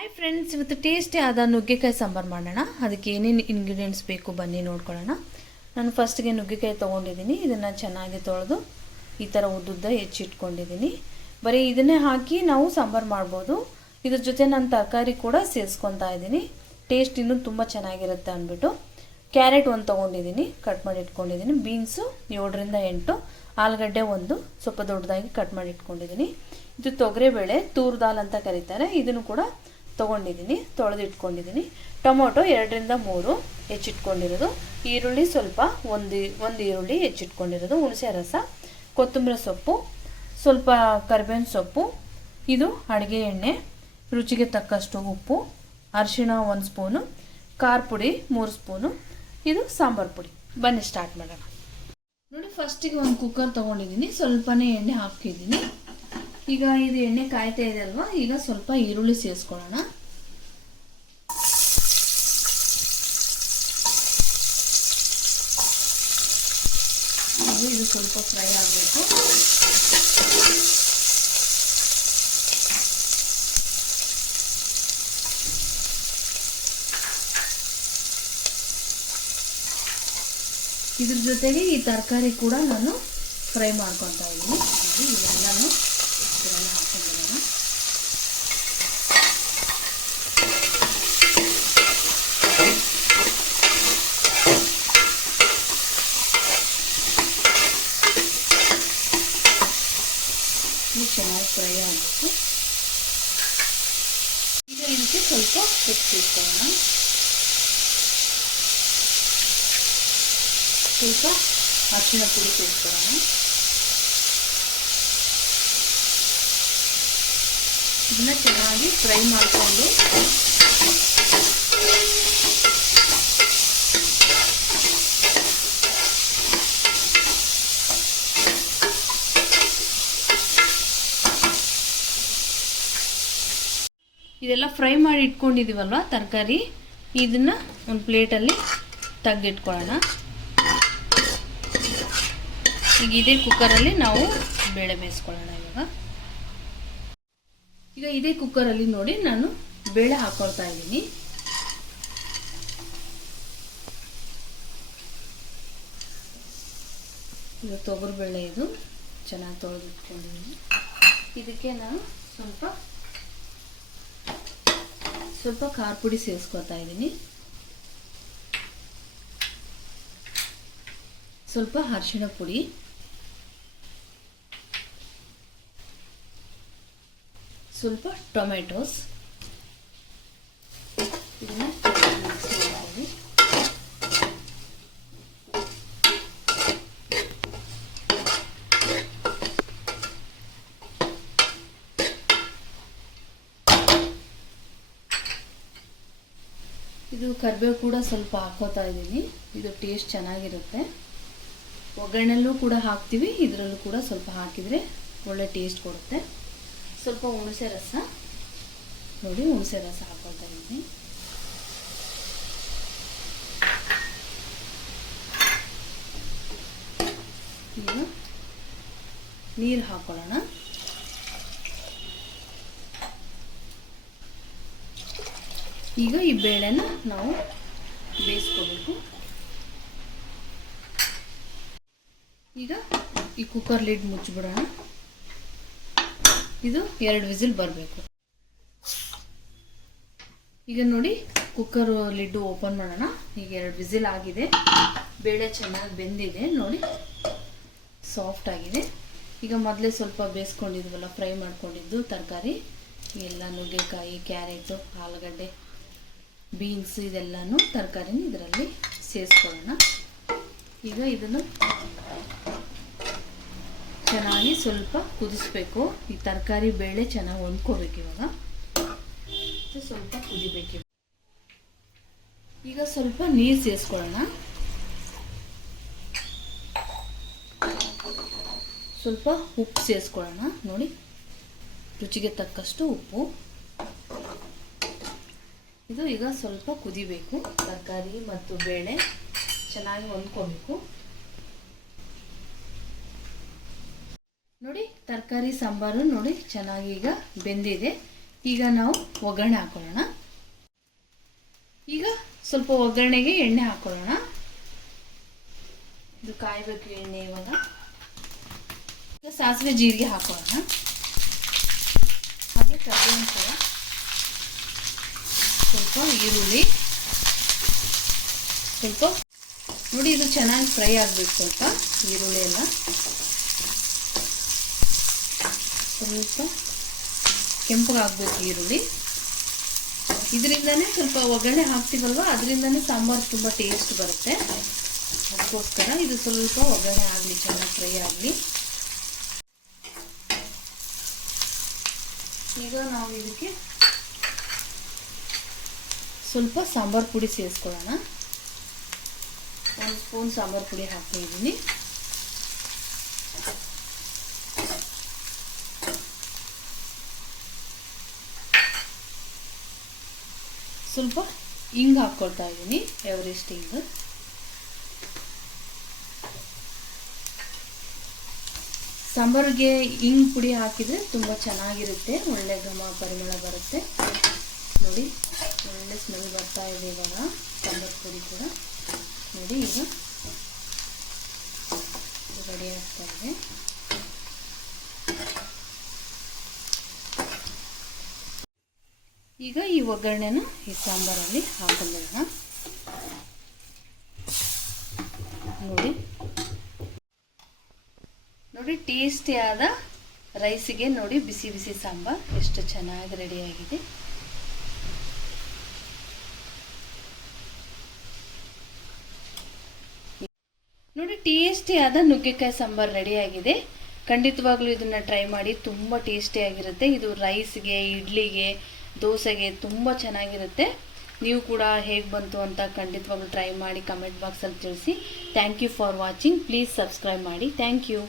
Hi friends, ಇವತ್ತು tasty ಆದ ನುಗ್ಗೆಕಾಯಿ ಸಾಂಬಾರು ಮಾಡೋಣ. ಅದಕ್ಕೆ ಏನೇನು ಇಂಗ್ರೀಡಿಯೆಂಟ್ಸ್ ಬೇಕು ಬನ್ನಿ ನೋಡ್ಕೊಳ್ಳೋಣ. ನಾನು ಫಸ್ಟ್ಗೆ ನುಗ್ಗೆಕಾಯಿ ತೊಗೊಂಡಿದ್ದೀನಿ. ಇದನ್ನು ಚೆನ್ನಾಗಿ ತೊಳೆದು ಈ ಥರ ಉದ್ದುದ್ದ ಹೆಚ್ಚಿಟ್ಕೊಂಡಿದ್ದೀನಿ. ಬರೀ ಇದನ್ನೇ ಹಾಕಿ ನಾವು ಸಾಂಬಾರು ಮಾಡ್ಬೋದು. ಇದ್ರ ಜೊತೆ ನಾನು ತರಕಾರಿ ಕೂಡ ಸೇರಿಸ್ಕೊತಾ ಇದ್ದೀನಿ. ಟೇಸ್ಟ್ ಇನ್ನೂ ತುಂಬ ಚೆನ್ನಾಗಿರುತ್ತೆ ಅಂದ್ಬಿಟ್ಟು ಕ್ಯಾರೆಟ್ ಒಂದು ತೊಗೊಂಡಿದ್ದೀನಿ, ಕಟ್ ಮಾಡಿ ಇಟ್ಕೊಂಡಿದ್ದೀನಿ. ಬೀನ್ಸು 7ರಿಂದ 8, ಆಲೂಗಡ್ಡೆ ಒಂದು ಸ್ವಲ್ಪ ದೊಡ್ಡದಾಗಿ ಕಟ್ ಮಾಡಿ ಇಟ್ಕೊಂಡಿದ್ದೀನಿ. ಇದು ತೊಗರಿಬೇಳೆ, ತೂರ್ ದಾಲ್ ಅಂತ ಕರೀತಾರೆ, ಇದನ್ನು ಕೂಡ ತೊಗೊಂಡಿದ್ದೀನಿ, ತೊಳೆದು ಇಟ್ಕೊಂಡಿದ್ದೀನಿ. ಟೊಮೊಟೊ 2ರಿಂದ 3 ಹೆಚ್ಚಿಟ್ಕೊಂಡಿರೋದು, ಈರುಳ್ಳಿ ಸ್ವಲ್ಪ ಒಂದು ಈರುಳ್ಳಿ ಹೆಚ್ಚಿಟ್ಕೊಂಡಿರೋದು, ಹುಣಸೆ ರಸ, ಕೊತ್ತಂಬರಿ ಸೊಪ್ಪು, ಸ್ವಲ್ಪ ಕರಿಬೇವಿನ ಸೊಪ್ಪು, ಇದು ಅಡುಗೆ ಎಣ್ಣೆ, ರುಚಿಗೆ ತಕ್ಕಷ್ಟು ಉಪ್ಪು, ಅರಿಶಿಣ 1 ಸ್ಪೂನು, ಖಾರ ಪುಡಿ 3 ಸ್ಪೂನು, ಇದು ಸಾಂಬಾರು ಪುಡಿ. ಬನ್ನಿ ಸ್ಟಾರ್ಟ್ ಮಾಡೋಣ. ನೋಡಿ, ಫಸ್ಟಿಗೆ ಒಂದು ಕುಕ್ಕರ್ ತೊಗೊಂಡಿದ್ದೀನಿ, ಸ್ವಲ್ಪನೇ ಎಣ್ಣೆ ಹಾಕಿದ್ದೀನಿ. ಈಗ ಇದು ಎಣ್ಣೆ ಕಾಯ್ತಾ ಇದೆ ಅಲ್ವಾ, ಈಗ ಸ್ವಲ್ಪ ಈರುಳ್ಳಿ ಸೇರಿಸ್ಕೊಳ್ಳೋಣ. ಇದು ಸ್ವಲ್ಪ ಫ್ರೈ ಆಗಬೇಕು. ಇದ್ರ ಜೊತೆಗೆ ಈ ತರಕಾರಿ ಕೂಡ ನಾನು ಫ್ರೈ ಮಾಡ್ಕೊತಾ ಇದ್ದೀನಿ. ಇವೆಲ್ಲನೂ ಇದರಲ್ಲಿ ಹಾಕೊಂಡಿರೋಣ. ಚೆನ್ನಾಗಿ ಫ್ರೈ ಆಗಬೇಕು. ಈಗ ಇದಕ್ಕೆ ಸ್ವಲ್ಪ ಉಪ್ಪು ಸೇರಿಸೋಣ, ಸ್ವಲ್ಪ ಅರಿಶಿಣ ಪುಡಿ ಸೇರಿಸ್ಕೊಳ್ಳೋಣ. ಇದನ್ನ ಚೆನ್ನಾಗಿ ಫ್ರೈ ಮಾಡಿಕೊಂಡು ಇದೆಲ್ಲ ಫ್ರೈ ಮಾಡಿ ಇಟ್ಕೊಂಡಿದ್ದೀವಲ್ವ ತರಕಾರಿ, ಇದನ್ನ ಒಂದು ಪ್ಲೇಟಲ್ಲಿ ತೆಗೆದಿಟ್ಕೊಳ್ಳೋಣ. ಈಗ ಇದೇ ಕುಕ್ಕರಲ್ಲಿ ನಾವು ಬೇಳೆ ಬೇಯಿಸ್ಕೊಳ್ಳೋಣ. ಈಗ ಇದೇ ಕುಕ್ಕರಲ್ಲಿ ನೋಡಿ ನಾನು ಬೇಳೆ ಹಾಕೊಳ್ತಾ ಇದ್ದೀನಿ. ಇದು ತೊಗರಿ ಬೇಳೆ, ಇದು ಚೆನ್ನಾಗಿ ತೊಳೆದಿಟ್ಕೊಂಡಿದ್ದೀನಿ. ಇದಕ್ಕೆ ನಾನು ಸ್ವಲ್ಪ ಖಾರ ಪುಡಿ ಸೇರಿಸ್ಕೊತಾ ಇದ್ದೀನಿ, ಸ್ವಲ್ಪ ಅರಿಶಿಣ ಪುಡಿ, ಸ್ವಲ್ಪ ಟೊಮೆಟೊಸ್, ಇದನ್ನ ಮಿಕ್ಸ್ ಮಾಡ್ತೀನಿ. ಇದು ಕರಿಬೇವು ಕೂಡ ಸ್ವಲ್ಪ ಹಾಕೋತಾ ಇದ್ದೀನಿ, ಇದು ಟೇಸ್ಟ್ ಚೆನ್ನಾಗಿರುತ್ತೆ. ಒಗ್ಗರಣೆಲ್ಲೂ ಕೂಡ ಹಾಕ್ತೀವಿ, ಇದರಲ್ಲೂ ಕೂಡ ಸ್ವಲ್ಪ ಹಾಕಿದರೆ ಒಳ್ಳೆ ಟೇಸ್ಟ್ ಕೊಡುತ್ತೆ. ಸ್ವಲ್ಪ ಹುಣಸೆ ರಸ, ನೋಡಿ ಹುಣಸೆ ರಸ ಹಾಕೊಳ್ತಾ ಇದ್ದೀನಿ. ಈಗ ನೀರು ಹಾಕೊಳ್ಳೋಣ. ಈಗ ಈ ಬೇಳೆನ ನಾವು ಬೇಯಿಸ್ಕೋಬೇಕು. ಈಗ ಈ ಕುಕ್ಕರ್ ಲಿಡ್ ಮುಚ್ಚಿಬಿಡೋಣ. ಇದು 2 ವಿಸಿಲ್ ಬರಬೇಕು. ಈಗ ನೋಡಿ ಕುಕ್ಕರ್ ಲಿಡ್ ಓಪನ್ ಮಾಡೋಣ. ಈಗ 2 ವಿಸಿಲ್ ಆಗಿದೆ, ಬೇಳೆ ಚೆನ್ನಾಗಿ ಬೆಂದಿದೆ, ನೋಡಿ ಸಾಫ್ಟ್ ಆಗಿದೆ. ಈಗ ಮೊದಲೇ ಸ್ವಲ್ಪ ಬೇಯಿಸ್ಕೊಂಡಿದ್ವಲ್ಲ, ಫ್ರೈ ಮಾಡ್ಕೊಂಡಿದ್ದು ತರಕಾರಿ ಎಲ್ಲ, ನುಗ್ಗೆಕಾಯಿ, ಕ್ಯಾರೆಟು, ಆಲೂಗಡ್ಡೆ, ಬೀನ್ಸ್, ಇದೆಲ್ಲನೂ ತರಕಾರಿನ ಇದರಲ್ಲಿ ಸೇರಿಸ್ಕೊಳ್ಳೋಣ. ಈಗ ಇದನ್ನು ಚೆನ್ನಾಗಿ ಸ್ವಲ್ಪ ಕುದಿಸ್ಬೇಕು. ಈ ತರಕಾರಿ ಬೇಳೆ ಚೆನ್ನಾಗಿ ಹೊಂದ್ಕೋಬೇಕು. ಇವಾಗ ಸ್ವಲ್ಪ ಕುದಿಬೇಕು. ಈಗ ಸ್ವಲ್ಪ ನೀರು ಸೇರಿಸ್ಕೊಳ್ಳೋಣ, ಸ್ವಲ್ಪ ಉಪ್ಪು ಸೇರಿಸ್ಕೊಳ್ಳೋಣ. ನೋಡಿ, ರುಚಿಗೆ ತಕ್ಕಷ್ಟು ಉಪ್ಪು. ಇದು ಈಗ ಸ್ವಲ್ಪ ಕುದಿಬೇಕು. ತರಕಾರಿ ಮತ್ತು ಬೇಳೆ ಚೆನ್ನಾಗಿ ಹೊಂದ್ಕೋಬೇಕು. ನೋಡಿ, ತರಕಾರಿ ಸಾಂಬಾರು ನೋಡಿ ಚೆನ್ನಾಗಿ ಈಗ ಬೆಂದಿದೆ. ಈಗ ನಾವು ಒಗ್ಗರಣೆ ಹಾಕೊಳ್ಳೋಣ. ಈಗ ಸ್ವಲ್ಪ ಒಗ್ಗರಣೆಗೆ ಎಣ್ಣೆ ಹಾಕೊಳ್ಳೋಣ. ಇದು ಕಾಯಬೇಕು ಎಣ್ಣೆ. ಇವಾಗ ಈಗ ಸಾಸಿವೆ ಜೀರಿಗೆ ಹಾಕೊಳ್ಳೋಣ. ಹಾಗೆ ಕರಿಬೇವಿನ ಕಾಳು, ಸ್ವಲ್ಪ ಈರುಳ್ಳಿ, ಸ್ವಲ್ಪ ನೋಡಿ ಇದು ಚೆನ್ನಾಗಿ ಫ್ರೈ ಆಗಬೇಕು. ಸ್ವಲ್ಪ ಈರುಳ್ಳಿ ಎಲ್ಲ ಸ್ವಲ್ಪ ಕೆಂಪಗಾಗಬೇಕು ಈರುಳ್ಳಿ. ಇದರಿಂದನೇ ಸ್ವಲ್ಪ ಒಗ್ಗರಣೆ ಹಾಕ್ತೀವಲ್ವ, ಅದರಿಂದನೇ ಸಾಂಬಾರು ತುಂಬ ಟೇಸ್ಟ್ ಬರುತ್ತೆ. ಅದಕ್ಕೋಸ್ಕರ ಇದು ಸ್ವಲ್ಪ ಒಗ್ಗರಣೆ ಆಗಲಿ, ಚೆನ್ನಾಗಿ ಫ್ರೈ ಆಗಲಿ. ಈಗ ನಾವು ಇದಕ್ಕೆ ಸ್ವಲ್ಪ ಸಾಂಬಾರು ಪುಡಿ ಸೇರಿಸ್ಕೊಳ್ಳೋಣ. 1 ಸ್ಪೂನ್ ಸಾಂಬಾರು ಪುಡಿ ಹಾಕ್ತಿದ್ದೀನಿ. ಸ್ವಲ್ಪ ಹಿಂಗ್ ಹಾಕ್ಕೊಳ್ತಾ ಇದ್ದೀನಿ, ಎವರೆಸ್ಟ್ ಹಿಂಗ್. ಸಾಂಬಾರಿಗೆ ಹಿಂಗ್ ಪುಡಿ ಹಾಕಿದರೆ ತುಂಬ ಚೆನ್ನಾಗಿರುತ್ತೆ, ಒಳ್ಳೆ ಘಮ ಪರಿಮಳ ಬರುತ್ತೆ. ನೋಡಿ ಒಳ್ಳೆ ಸ್ಮೆಲ್ ಬರ್ತಾ ಇದೆ ಇವಾಗ ಸಾಂಬಾರು ಪುಡಿ ಕೂಡ. ನೋಡಿ ಈಗ ರೆಡಿ ಆಗ್ತಾ ಇದೆ. ಈಗ ಈ ಒಗ್ಗರಣೆನ ಈ ಸಾಂಬಾರಲ್ಲಿ ಹಾಕೊಂಡ್ಬಿಡೋಣ. ನೋಡಿ ಟೇಸ್ಟಿಯಾದ ರೈಸಿಗೆ ನೋಡಿ ಬಿಸಿ ಬಿಸಿ ಸಾಂಬಾರ್ ಎಷ್ಟು ಚೆನ್ನಾಗಿ ರೆಡಿಯಾಗಿದೆ. ನೋಡಿ ಟೇಸ್ಟಿಯಾದ ನುಗ್ಗೆಕಾಯಿ ಸಾಂಬಾರ್ ರೆಡಿಯಾಗಿದೆ. ಖಂಡಿತವಾಗ್ಲೂ ಇದನ್ನ ಟ್ರೈ ಮಾಡಿ, ತುಂಬ ಟೇಸ್ಟಿಯಾಗಿರುತ್ತೆ. ಇದು ರೈಸ್ಗೆ, ಇಡ್ಲಿಗೆ, ದೋಸೆಗೆ ತುಂಬ ಚೆನ್ನಾಗಿರುತ್ತೆ. ನೀವು ಕೂಡ ಹೇಗೆ ಬಂತು ಅಂತ ಖಂಡಿತವಾಗ್ಲೂ ಟ್ರೈ ಮಾಡಿ ಕಮೆಂಟ್ ಬಾಕ್ಸಲ್ಲಿ ತಿಳಿಸಿ. Thank you for watching. Please subscribe ಮಾಡಿ. Thank you.